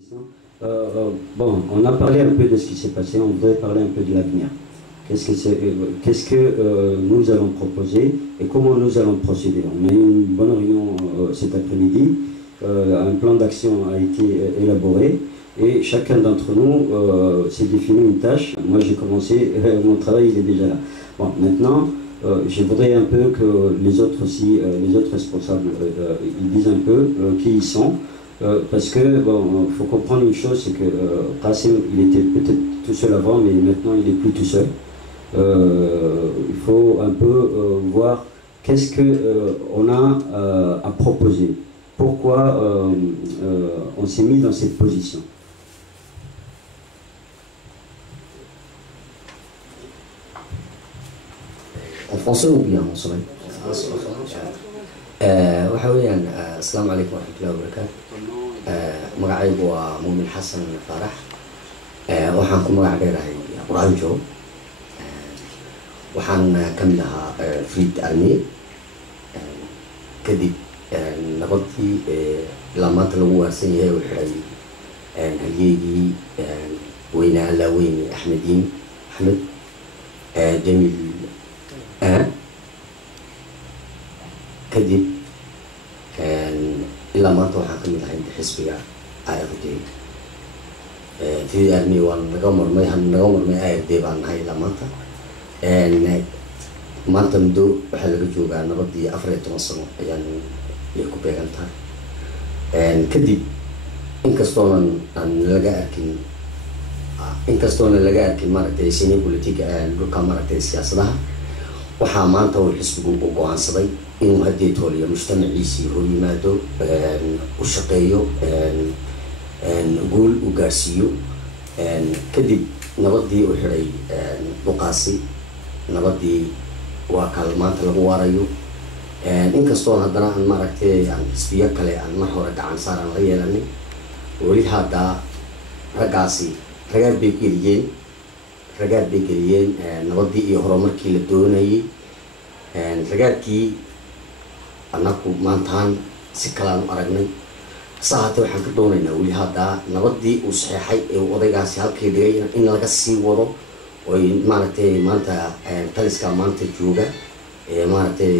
Bon, on a parlé un peu de ce qui s'est passé, on voudrait parler un peu de l'avenir. Qu'est-ce que nous allons proposer et comment nous allons procéder? On a eu une bonne réunion cet après-midi, un plan d'action a été élaboré et chacun d'entre nous s'est défini une tâche. Moi j'ai commencé, mon travail il est déjà là. Bon, maintenant, je voudrais un peu que les autres aussi, les autres responsables, ils disent un peu qui ils sont. Parce que, bon, faut comprendre une chose, c'est que Qasim, il était peut-être tout seul avant, mais maintenant il n'est plus tout seul. Il faut un peu voir qu'est-ce qu'on a à proposer. Pourquoi on s'est mis dans cette position. En français ou bien en sommeil? waxa weeyaan asalaamu calaykum waraxmatullahi wabarakaatu magacaygu waa muumin xasan faarax waxaan ku magac dheerahay quraanjo waxaan ka mid ahaa Friid Army kadib nabadii ilaa maanta lagu waarsan yahay u xiray halyeegii weynaa laaweyne axmed jamil kadib ilaa maanta waxaan ka mid ahay xisbiga ARD Friid Army waan naga marmay ARD baan nahay ilaa maanta muddo waxaa laga joogaa nabadii 14 sano ayaan ku beegan tahay kadib inkastoona laga arkin maaragtay sini politika dhulka maaragtay siyaasadaha waxaa maanta uu xisbigu u go'aansaday inuu haddii tooliyo mujtamaciisii hor yimaado u shaqeeyo guul u gaarsiiyo kadib nabadii u xiray duqaasi nabadii waa kal maanta lagu waarayo inkastoon haddana aan maaragtay aan xisbiyo kale aan mar hore gacan saaran la yeelanay weli hadda raggaasi ragaad bay geliyeen nabadii iyo horumarkii la doonayay ragaadkii annagu maantaan si kalaan u aragnay saacadii waxaan ka doonaynaa weli hadda nabadii uu saxeexay ee odaygaasi halkii dhigay in laga sii wado oo maaragtay maanta taliska maanta jooga maaragtay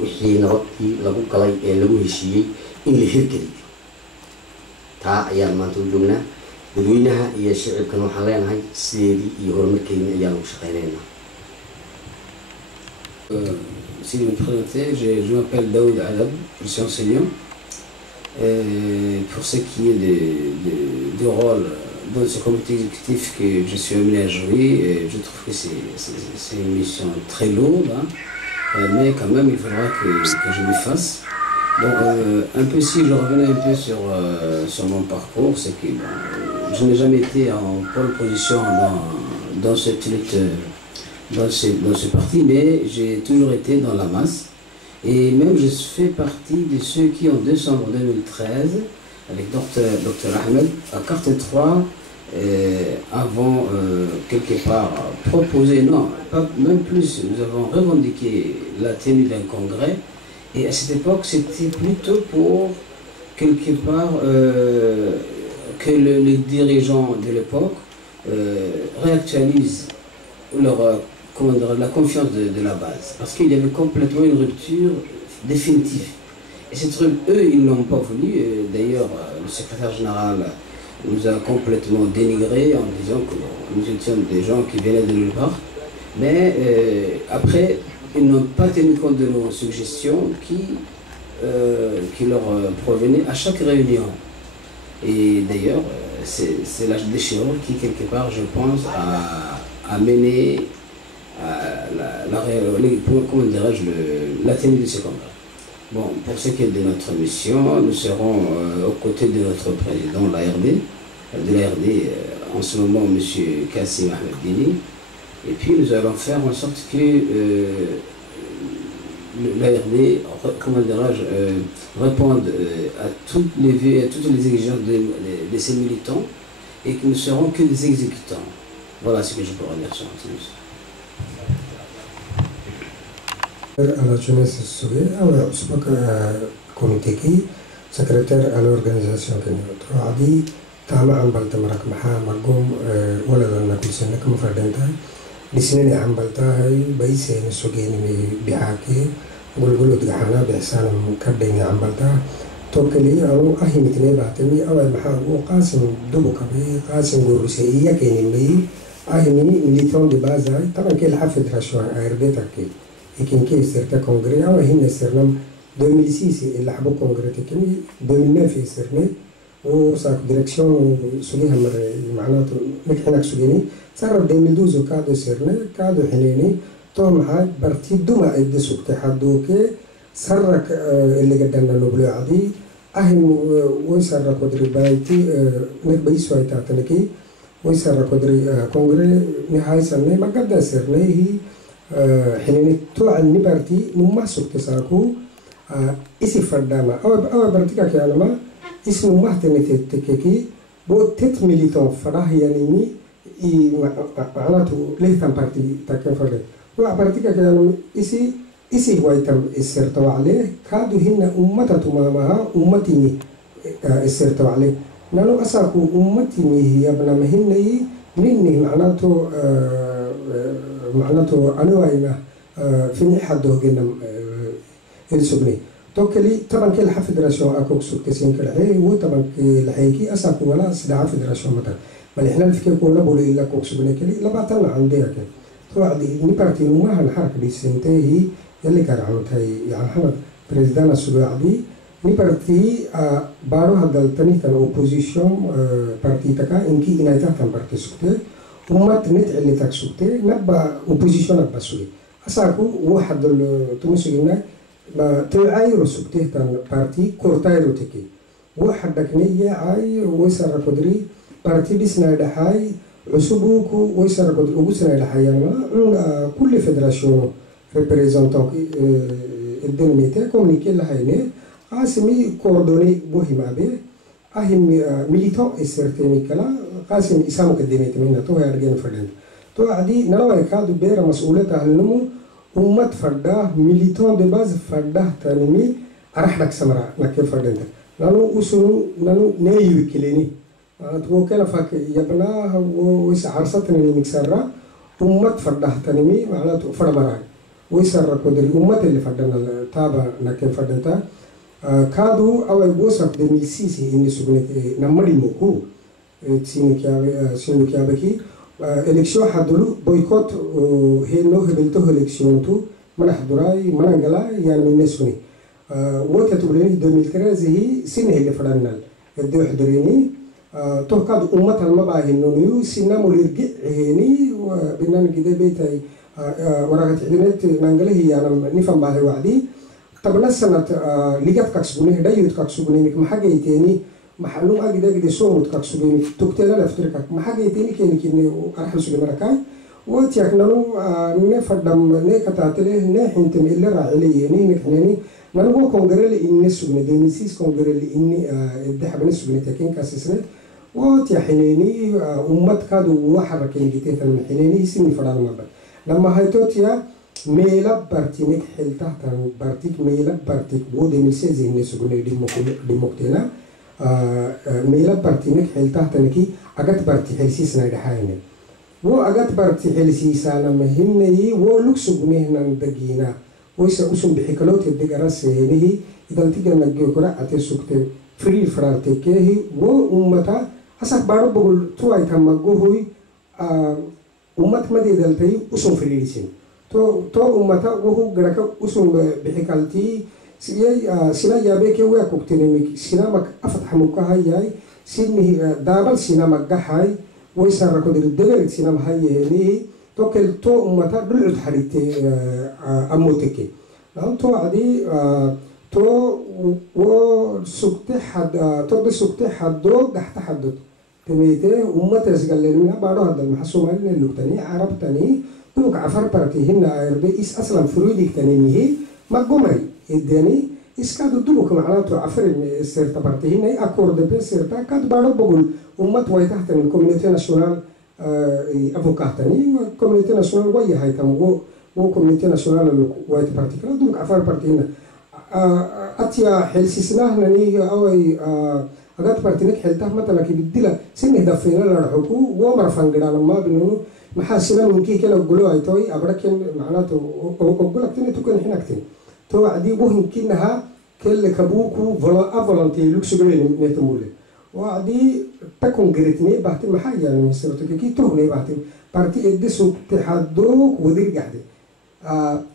wixii nabadii lagu galay ee lagu heshiiyey in la hirgeliyo taa ayaan maanta u joognaa dadweynaha iyo shacabkan waxaan leenahay sideedii iyo horumarkeedii ayaan ugu shaqaynaynaa. Si je me présentais, je m'appelle Daoud Adab, je suis enseignant. Pour ce qui est du rôle dans ce comité exécutif que je suis amené à jouer, je trouve que c'est une mission très lourde, hein, mais quand même il faudra que je m'y fasse. Donc un peu si je revenais un peu sur mon parcours, c'est que je n'ai jamais été en pole position dans cette lutte, dans ce parti, mais j'ai toujours été dans la masse. Et même je fais partie de ceux qui en décembre 2013, avec Dr Ahmed, à carte 3, avons quelque part proposé, non, pas, même plus, nous avons revendiqué la tenue d'un congrès. Et à cette époque, c'était plutôt pour, quelque part, que les dirigeants de l'époque réactualisent la confiance de la base. Parce qu'il y avait complètement une rupture définitive. Et cette rupture, eux, ils n'ont pas voulu. D'ailleurs, le secrétaire général nous a complètement dénigrés en disant que nous étions des gens qui venaient de nulle part. Mais après, ils n'ont pas tenu compte de nos suggestions qui leur provenaient à chaque réunion. Et d'ailleurs, c'est la déchirure qui, quelque part, je pense, a mené à la tenue de ce congrès. Bon, pour ce qui est de notre mission, nous serons aux côtés de notre président de l'ARD, en ce moment, M. Qasim Ahmed. Et puis nous allons faire en sorte que l'ARD, comment dirais-je, réponde à toutes les exigences de ces militants et que nous ne serons que des exécutants. Voilà ce que je pourrais dire sur ça. À la jeunesse souris, c'est pas que comité qui secrétaire à l'organisation que nous avons dit تاما عمبلتا مرك محا مرقوم ولدنا كل سنة كما فردنتها بسنين عمبلتا هاي بيسين سوقيني بحاكي قلقلو دقحانا بإحسان كبدين عمبلتا توكلي أو أهي مثلي بعتمي أول محا وقاسم دبو كبي قاسم قرسية كيني مي أهي ميليتون دي بازاي طبعا كي الحفظ رشوان أيرديتا كي لكن كي سيرتا كونغري أو هنا سيرنم 2006 اللي حبو كونغري تكني 2009 سيرني وصاك ديريكسيون سوغيها معناته نكحناك سوغيني صار 2012 كادو سيرني كادو حنيني توم حاج برتي دوما ايدي سوكتي حدوكي سرك اللي قدرنا نبلو عادي اهم ويسرك ودري بايتي نكبي سوي تاتنكي ويسرك ودري كونغري نهاية سنة ما قد سيرني هي حنيني تو عني برتي نما سوكتي ساكو اسي فرداما او برتي كاكي ما اسمه مهتني تككي بو تت ميليتون فراه يعني معناته ليه تم بارتي تكن فرد وبارتي كده إسي هو يتم السرطة عليه كادو هنا أمته مامها أمتي السرطة عليه نانو أساكو أمتي هي ابن مهني مني معناته أنا وين فيني حده جنم السبني توكلي طبعا كل فدراسيون اكو سوكتسين كلحي وطبعا الحيكي اساكو ولا سدعه فدراسيون مثلا بل احنا نفكر كولا بولي الا كوكس بنكلي لا بعتنا عندها كان تو عندي ني بارتي ما هنحرك بسنتي اللي كان عملتها يعني محمد بريزيدان السعودي ني بارتي بارو هذا الثاني كان اوبوزيشن بارتي تكا انكي انايتا كان بارتي سوكتي وما تنت اللي تاك سوكتي نبا اوبوزيشن نبا سوي اساكو واحد تمسكنا ما تعايرو سبته تان بارتي كورتايرو تكي واحد دكنية عاي ويسر قدري بارتي بسنا دحاي عصبوكو ويسر قدري وبسنا دحاي يعني كل فدراسيون ريبريزنتون الدنميتة كومنيكي لهايني قاسمي كوردوني بوهما به أهم ميليتون إسرتيمي كلا قاسم إسامو كدميتي منا تو هيرجين فردين تو عدي نلوى كادو بير مسؤولية أهلنمو أمت فردا ميليتون دي باز فردا تانمي أرحلك سمرا نكي فردين نانو أسنو نانو نيو كليني تو كلا فاك يبنا ويس عرصتني المكسرة أمت فردا تانمي معناته فرمران ويسر قدري أمت اللي فردنا تابا نكي فردين تا كادو أو يبوسك 2006 إني سبنت نمري موكو سينو كيابكي إلكشن حدلو بويكوت هنو هبلتو إلكشن تو من حضراي من أنجلا يعني من نسوني وقت تبليني 2013 هي سنة اللي فرنا الدو حضريني تو كاد أمة المباهي إنه سنة مليرجع هني وبنان كده بيتاي ورقة عدنت نانجلا هي أنا نفهم باهي وعدي طب نسنة لقيت كاكسبوني هدايوت كاكسبوني ما حاجة تاني محلوم أجد أجد صوت كاكسبوني تكتلا لفتركك ما حاجة تاني كأني أرحل سوي مركاي وتياكنانو نفردم نكتاتله نحنتم إلا راعلي نحنني نانو كونغرل إني سوي دينيسيس كونغرل إني الذهب نسوي تكين كاسسنة وتيحنيني أمت كادو وحركين جتة المحنيني سني فراد مبر لما هيتوتيا ميلا بارتينك حلتها تان بارتيك ميلا بارتيك بود ميسيزي نسوي ديموكتينا ميلا بارتينك حلتها تانكي أجت بارتي حلسيس نايدحاينه و أجت بارتي حلسيس أنا مهمني و لوكس بمهنا دقينا ويس أسم بحكلوت الدقراس هنيه إذا تيجي نجيو كرا أتسوكت فري فرارتكيه و أمتا أساق بارو بقول تو أيتام مجوهي أمت مدي دلتي أسم فريسين تو أمتا وهو جرك أسم بحكالتي سنا يابيك ويا كوكتينيك سنا مك أفتح مكها هاي سنه دابل سنا مجهاي ويسار كودر الدبر سنا هاي هنيه توكل تو أمتا دلعت حريتي أموتكي نعم تو عادي تو وسكت حد تو بسكت حدو تحت حدود تميته أمتا سجلنا بعده هذا المحسوم على اللقتاني عرب تاني توك عفر برتي هنا أربعة إس أصلا فرودك تاني ميه ما جمعي الدني إسكادو دوبك معناته عفر السيرتا برتي هنا أكورد بسيرتا كاد بعده بقول أمت واي تحت الكوميونتي ناشونال أفوكاتني وكوميونتي ناشونال واي هاي تام وكوميونتي ناشونال واي بارتيكلا دوبك عفر برتي هنا أتيا حلسيسنا هني أوي أقعد بارتينك حلتها مثلا كي بديلا سنة دفينا للحكو ومر فنجر على ما بنو محاسنا من كي كلا قلوا أي توي أبرك معناته أقول لك تاني تكون هنا كتير تو عدي وهم كينها كل كبوكو فولنتي لوكس جرين نتمولي وعدي تكون جريتني بعدين محاجة يعني مسيرتك كي تهني بعدين بارتي إدسوك تحدوك ودير قاعدة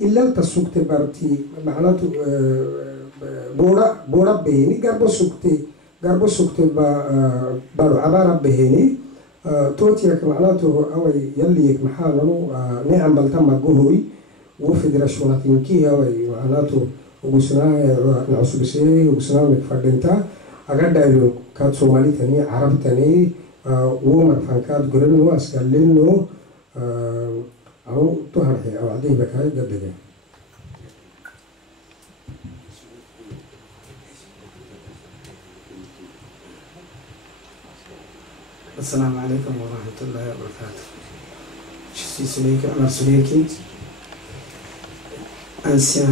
إلا تسوق تبارتي معناته بورا بهني قربو سوكتي بارو عبارة بهني توتيك معناته أوي يليك محالنو نعم بلتما قهوي وفدراسيونات ينكي أوي معناته وقسنا نعصب سي وقسنا مكفردنتا أقعد دايلو كات سومالي تاني عرب تاني ومر فانكات قرنو أسكالينو أو تهرحي أو عديه بكاي قدقين السلام عليكم ورحمة الله وبركاته. Je suis Suleika Omar Suleiki, ancien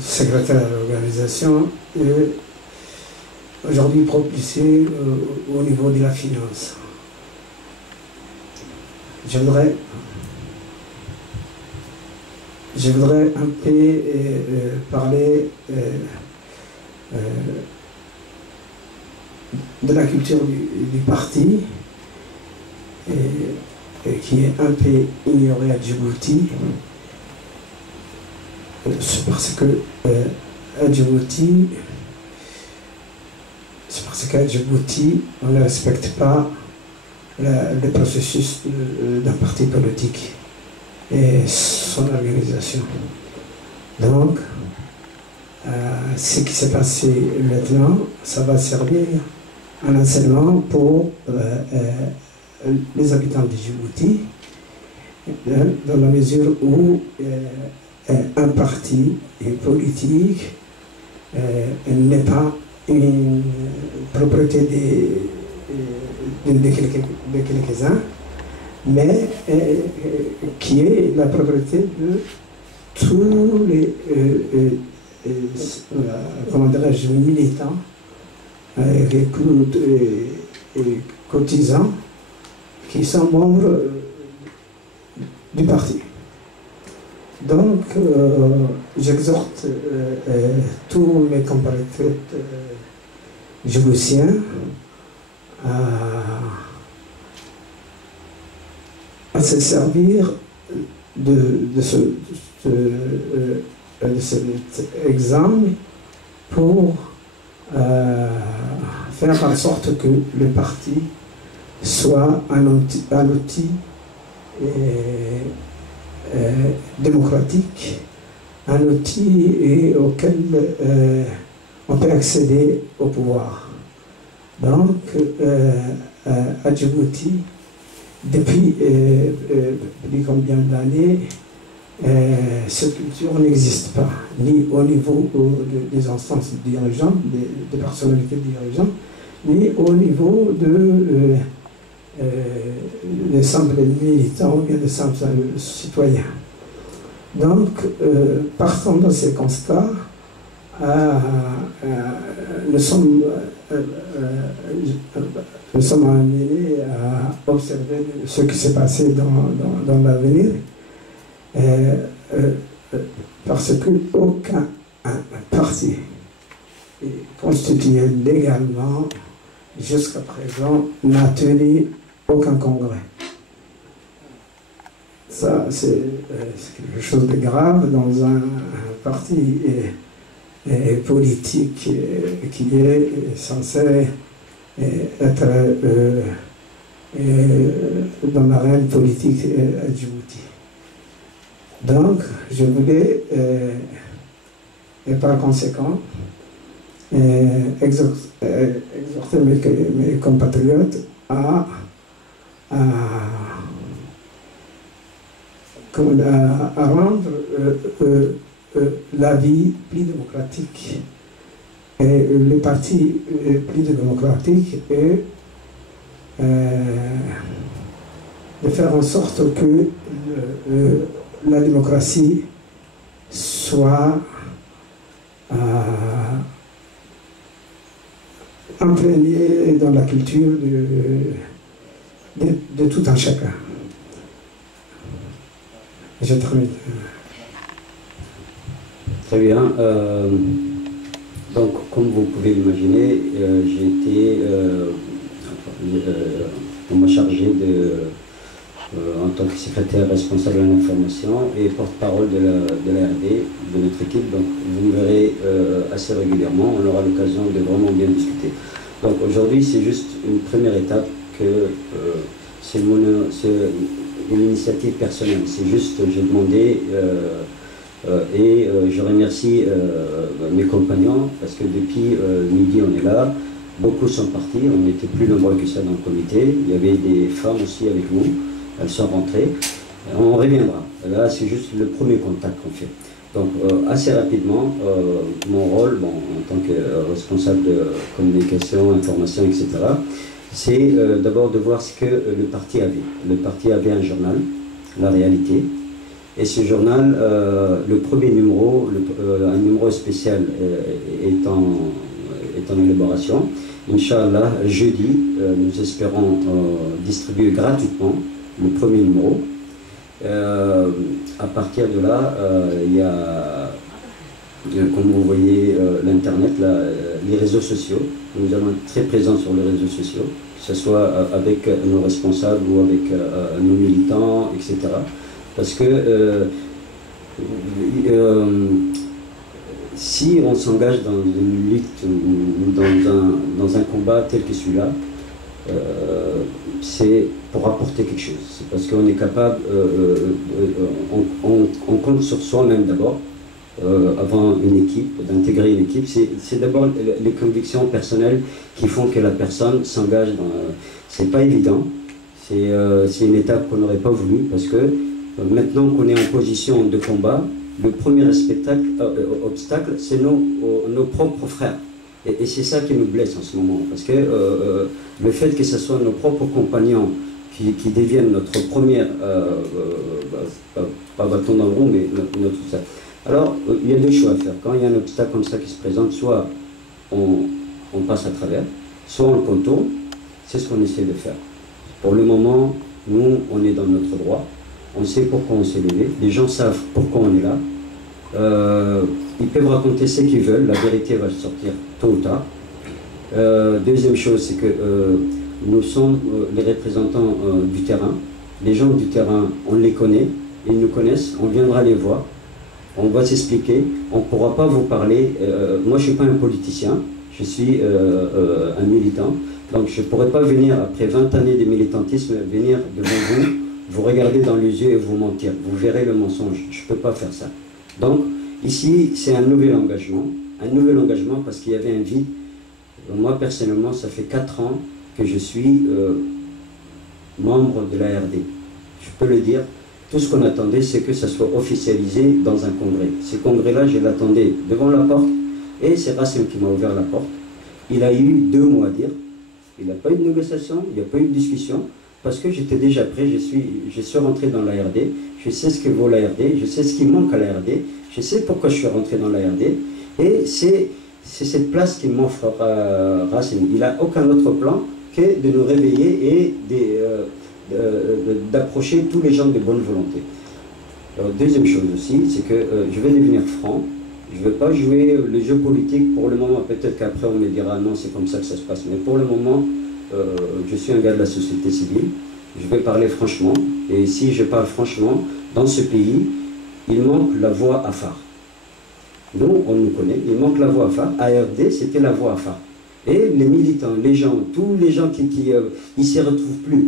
secrétaire de l'organisation et aujourd'hui propulsé au niveau de la finance. Je voudrais un peu parler de la culture du parti qui est un peu ignorée à Djibouti. C'est parce que à Djibouti, qu'à Djibouti, on ne respecte pas le processus d'un parti politique et son organisation. Donc, ce qui s'est passé maintenant, ça va servir un enseignement pour les habitants de Djibouti, dans la mesure où un parti, une politique, n'est pas une propriété de quelques-uns, mais qui est la propriété de tous les comment dirais-je, militants et cotisants qui sont membres du parti. Donc, j'exhorte tous mes compatriotes djiboutiens à se servir de cet exemple pour faire en sorte que le parti soit un outil démocratique, un outil auquel on peut accéder au pouvoir. Donc, à Djibouti, depuis combien d'années, cette culture n'existe pas, ni au niveau des instances dirigeantes, des personnalités dirigeantes, ni au niveau des simples militants ou bien des simples citoyens. Donc, partant de ces constats, nous sommes amenés à observer ce qui s'est passé dans l'avenir, parce qu'aucun parti constitué légalement jusqu'à présent n'a tenu aucun congrès. Ça, c'est quelque chose de grave dans un parti politique qui est censé être dans l'arène politique à Djibouti. Donc, je voulais, et par conséquent, exhorter mes compatriotes à rendre la vie plus démocratique et les partis plus démocratiques et de faire en sorte que la démocratie soit imprégné dans la culture de tout un chacun. Je termine. Très bien. Donc, comme vous pouvez l'imaginer, j'ai été, on m'a chargé en tant que secrétaire responsable de l'information et porte-parole de la RD, de notre équipe. Donc, vous me verrez assez régulièrement. On aura l'occasion de vraiment bien discuter. Donc, aujourd'hui, c'est juste une première étape que c'est une initiative personnelle. C'est juste, j'ai demandé et je remercie mes compagnons parce que depuis midi, on est là. Beaucoup sont partis. On n'était plus nombreux que ça dans le comité. Il y avait des femmes aussi avec nous. Elles sont rentrées. On reviendra. Là, c'est juste le premier contact qu'on fait. Donc, assez rapidement, mon rôle, bon, en tant que responsable de communication, information, etc., c'est d'abord de voir ce que le parti avait. Le parti avait un journal, La Réalité. Et ce journal, le premier numéro, un numéro spécial est en élaboration. Inch'Allah, jeudi, nous espérons distribuer gratuitement le premier numéro. À partir de là, il y a, comme vous voyez, l'Internet, les réseaux sociaux. Nous allons être très présents sur les réseaux sociaux, que ce soit avec nos responsables ou avec nos militants, etc. Parce que si on s'engage dans une lutte ou dans un combat tel que celui-là, c'est pour apporter quelque chose. C'est parce qu'on est capable, on compte sur soi-même d'abord, avant une équipe, d'intégrer une équipe. C'est d'abord les convictions personnelles qui font que la personne s'engage dans... C'est pas évident, c'est une étape qu'on n'aurait pas voulu, parce que maintenant qu'on est en position de combat, le premier obstacle, c'est nos propres frères. Et c'est ça qui nous blesse en ce moment, parce que le fait que ce soit nos propres compagnons qui deviennent notre première, pas bâton dans le rond, mais notre... Alors, il y a deux choix à faire. Quand il y a un obstacle comme ça qui se présente, soit on passe à travers, soit on le contourne. C'est ce qu'on essaie de faire. Pour le moment, nous, on est dans notre droit. On sait pourquoi on s'est levé. Les gens savent pourquoi on est là. Ils peuvent raconter ce qu'ils veulent. La vérité va sortir tôt ou tard. Deuxième chose, c'est que nous sommes les représentants du terrain. Les gens du terrain, on les connaît. Ils nous connaissent. On viendra les voir. On va s'expliquer. On ne pourra pas vous parler. Moi, je ne suis pas un politicien. Je suis un militant. Donc, je ne pourrais pas venir, après 20 années de militantisme, venir devant vous regarder dans les yeux et vous mentir. Vous verrez le mensonge. Je ne peux pas faire ça. Donc, ici, c'est un nouvel engagement. Un nouvel engagement parce qu'il y avait un vide. Moi, personnellement, ça fait 4 ans que je suis membre de la RD. Je peux le dire. Tout ce qu'on attendait, c'est que ça soit officialisé dans un congrès. Ce congrès-là, je l'attendais devant la porte. Et c'est Racine qui m'a ouvert la porte. Il a eu 2 mots à dire. Il n'y a pas eu de négociation, il n'y a pas eu de discussion. Parce que j'étais déjà prêt, je suis rentré dans la RD. Je sais ce que vaut la RD, je sais ce qui manque à la RD. Je sais pourquoi je suis rentré dans la RD. Et c'est cette place qui m'offre Racine. Il n'a aucun autre plan que de nous réveiller et d'approcher tous les gens de bonne volonté. Alors, deuxième chose aussi, c'est que je vais devenir franc. Je ne veux pas jouer le jeu politique pour le moment. Peut-être qu'après on me dira non, c'est comme ça que ça se passe. Mais pour le moment, je suis un gars de la société civile. Je vais parler franchement. Et si je parle franchement, dans ce pays, il manque la voix à phare. Nous, on nous connaît, il manque la voix à phare. ARD, c'était la voix à phare. Et les militants, les gens, tous les gens qui ne s'y retrouvent plus.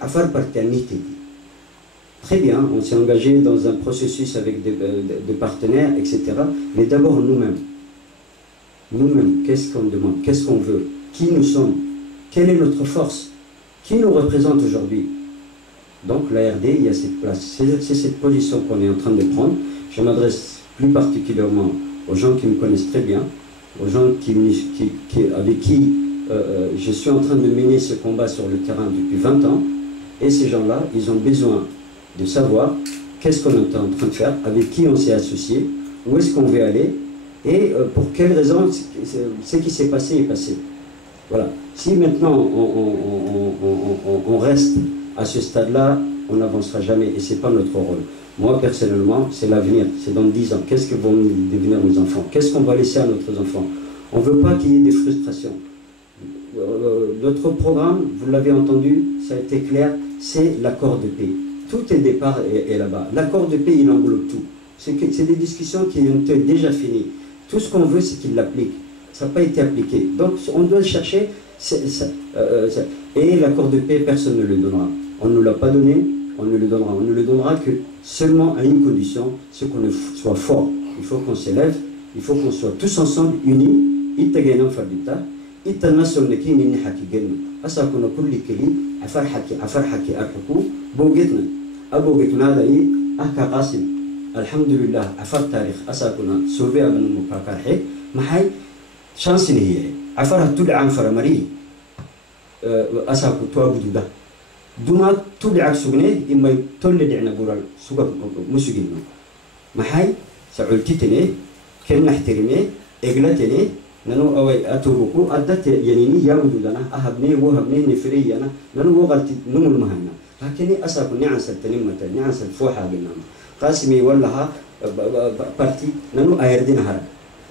Afar paternité. Très bien, on s'est engagé dans un processus avec des partenaires, etc. Mais d'abord nous-mêmes. Nous-mêmes, qu'est-ce qu'on demande? Qu'est-ce qu'on veut? Qui nous sommes? Quelle est notre force? Qui nous représente aujourd'hui? Donc la RD, il y a cette place. C'est cette position qu'on est en train de prendre. Je m'adresse plus particulièrement aux gens qui me connaissent très bien, aux gens avec qui je suis en train de mener ce combat sur le terrain depuis 20 ans. Et ces gens-là, ils ont besoin de savoir qu'est-ce qu'on est en train de faire, avec qui on s'est associé, où est-ce qu'on veut aller, et pour quelles raisons ce qui s'est passé est passé. Voilà. Si maintenant on reste à ce stade-là, on n'avancera jamais et ce n'est pas notre rôle. Moi, personnellement, c'est l'avenir, c'est dans 10 ans. Qu'est-ce que vont devenir nos enfants? Qu'est-ce qu'on va laisser à nos enfants? On ne veut pas qu'il y ait des frustrations. Notre programme, vous l'avez entendu, ça a été clair, c'est l'accord de paix. Tout est départ est là-bas. L'accord de paix, il englobe tout. C'est des discussions qui ont déjà fini. Tout ce qu'on veut, c'est qu'il l'applique. Ça n'a pas été appliqué. Donc, on doit chercher... et l'accord de paix, personne ne le donnera. On ne nous l'a pas donné, on ne le donnera. On ne le donnera que seulement à une condition, c'est qu'on soit fort. Il faut qu'on s'élève, il faut qu'on soit tous ensemble, unis. Ittagayna fadita, ittanasol neki nini haki gennu. Asa kuna kulli keli afar haki arhuku bogetna. Abogetna dai ahka qasim. Alhamdulillah afar tarikh asa kuna sauvé abanu mukakarhe. Mahay chance ni hiye. Afar tud'an faramari. Asa ku tuabududa. Duma tud'ak sugne imma tolle di'na bural suga musuginu. Mahay sa'ultitene ken nahtirime eglatene نانو أوي أتوبكو أدت ينيني يعودوا لنا أهبني وهبني نفري أنا نانو وقلت نمو المهنة لكني أسأل نعنس التنمة نعنس الفوحة بالنام قاسمي والله بارتي نانو أيردين هرب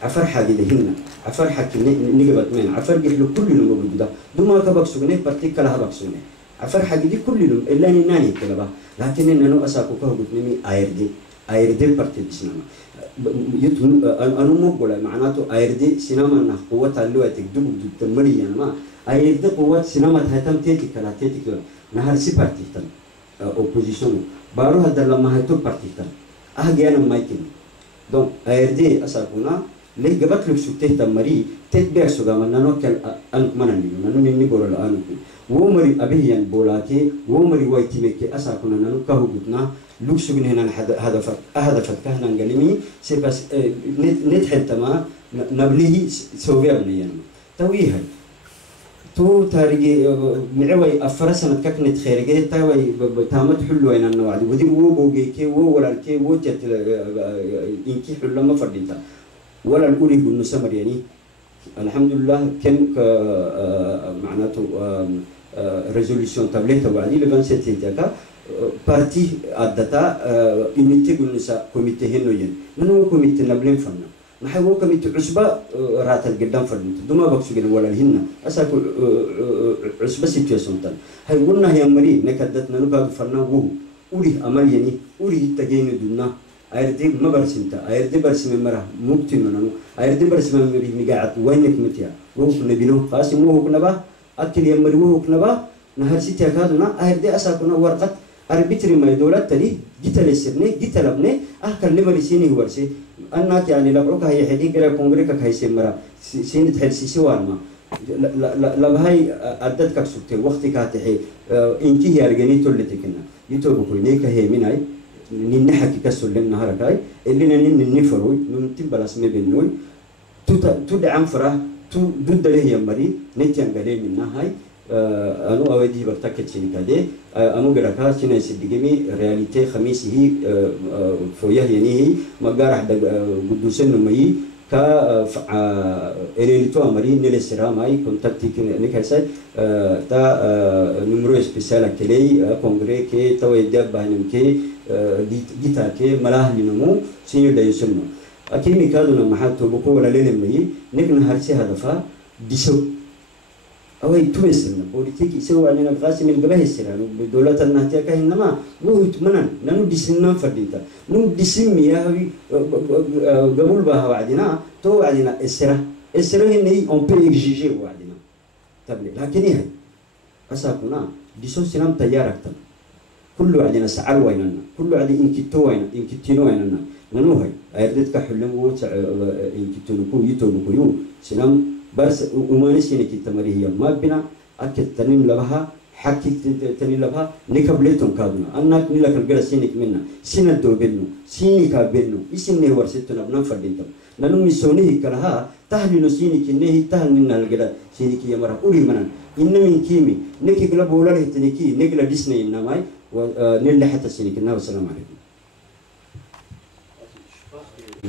عفر حاجة هنا عفر حكي نجبت من عفر جهلو كل يوم موجودة دوما كبك سجنة بارتي كلها بك سجنة عفر حاجة دي كل يوم إلا ناني كلها لكن نانو أسأل كوكو بتنمي أيردين بارتي بسنامة أنا مقول معناته أيردي سينما قوة اللي تكذب تمريا ما أيردي قوة سينما تهتم تيتي كلا تيتي كلا نهار سي بارتي تن أوبوزيشن بارو هذا لما هتو بارتي تن أهجي أنا مايكين دون أيردي أسألنا ليه جبت لك سكتة تمري تتبع سجى من نوكل أنك منني نانو نني بقول أنك ومري أبيه بولاكي ومري وايتيمك أسألنا نانو كهو بدنا لوكسوغن هنا هدفت كهنا نقلمي سي بس نتحل تما نبليه سوفيرني يعني تويها تو تاريخي معوي أفرسنا ككنت خيرجي توي تامت حلو هنا النوع دي ودي وبوجي كي ولا الكي وجت إنكي حلو ما فرديتا ولا الكوري بالنسمر يعني الحمد لله كان معناته ريزوليوشن تابلت وعدي ل 27 تاكا parti adata unité gunsa comité henoyen nanu comité nablin fanna maxay wo comité cusba raatal gadan fadinta duma baksugan wala hinna asaku cusba situation tan hay gunna yamari nakadat nanu bag fanna wo uri amal yani uri tageyni dunna ayirdi mabarsinta ayirdi barsime mara muktin nanu ayirdi barsime mari migaat waynek mutiya wo nabino qasim wo kunaba akil yamari wo kunaba nahar sita kaduna ayirdi asakuna warqat أربيتري ما يدولت تلي جت للسرني جت لبني أهكر لما لسيني هو برسي أنا يعني لبعوك هي حديقة لا كونغريكا هاي سمرة سين تحل سيسوار ما لا بهاي أدت كسبت وقت كاتحي إنتي هي أرجعني تولي تكنا يتوبوا كلنيك هي مناي ننحكي كسر لنا هركاي اللي ننفروي نمتين بلاس مبنوي تدعم فرح تدود له يمري نتيان قليل منها هاي أنا أودي برتكت شيء كده أنا قرأتها شيء سيدقيمي رياليتي خميس هي فويه يعني هي ما قارح قدوسين نمي كا إليتو أمري نلسرا ماي كونتاكتي كنيكاسة تا نمرو سبيسيال كلي كونغري كي تويدا بانم كي جيتا كي ملاه لنمو سينيو دايسونو أكيد ميكادو نمحاتو بكو ولا لين مي نكن هرسي هدفا ديسو أو يتوسلنا بوليتيكي سوى علينا القاسم الجبهة السرنا بدولة النهتيا كهنما مو يتمنى ننو ديسنا فرديتا نو ديسمي يا هوي قبول بها وعدنا تو وعدنا السرة هني on peut exiger وعدنا تبلي لكن هي أساقنا ديسو سلام تيار أكتر كل وعدنا سعر ويننا كل وعدي إنكتو وين إنكتينو ويننا ننو هاي أيردت كحلم ووت إنكتو نكو يتو نكو يو سلام بس ومانسينك التمرية ما بنا أكيد تنين لبها حكي تنين لبها نكبلتهم كادنا أنك نلك الجلسينك منا سين الدوبينو سيني كابينو يسيني ورستنا بنفر دينتم نانو مسونيه كلها تهلينو سينك إنه تهلينا الجلا سينك يا مرا أولي منا إنه من كيمي نكى كلا بولا هتنيكي نكلا ديسني إنماي ونل حتى سينك النبي والسلام عليكم.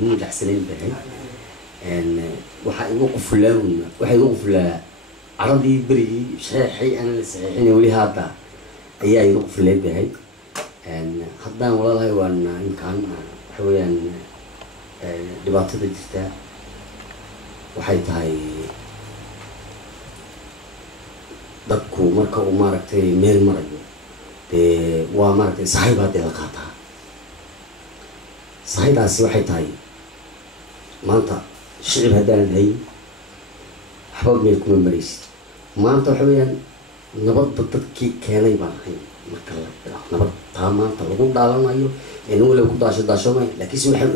نيجي حسنين بهاي. waxaa igu quflaan عرضي بري صحيحي أنا صحيحين ولي هذا أيها ينقف اللي بهاي أن حتى والله وأن إمكان حويا دبعت الجثة وحيت هاي دكو مركا وماركتي ميل مريو وماركتي صاحبات القاطع صاحبها وحيت هاي ما أنت شعب هدان هاي حباب ميلكم مريس ما أنت حويا نبض ضدك كاني بارحين مركلا نبض تمام تلقون دالنا أيوه إنه لو كنت داشة ما لكن اسمه حين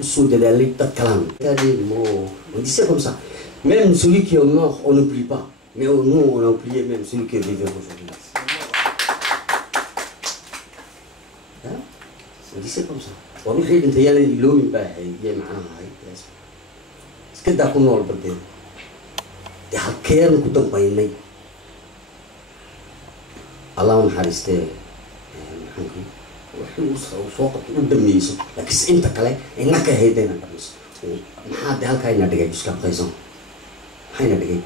أسود دالي تكلم هذه مو ودي سيكون صح même celui qui est mort on n'oublie pas mais nous on a oublié même celui qui est vivant aujourd'hui hein ودي سيكون صح وبالحين أنت يلا اللوم باهي جاي معنا هاي كده أكون نور بدين دي حكيان كنت مبيني الله نحرسته محنكم وسوق قداميسو لكن انت كله انك هيدنا بس ما حد هلك هينا دغاي بس كابتايزون هينا دغاي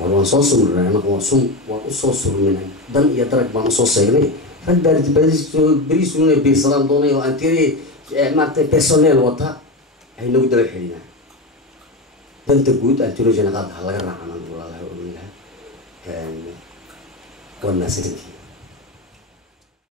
والله صوص انا وصوم وصوص من دم يدرك ما صوص سيغني فدارت بريس من بيسلام دوني وانتري مارت بيرسونيل وتا هي نو دغاي خلينا دنت جود انترو جنرال هلا رانا والله والله والناس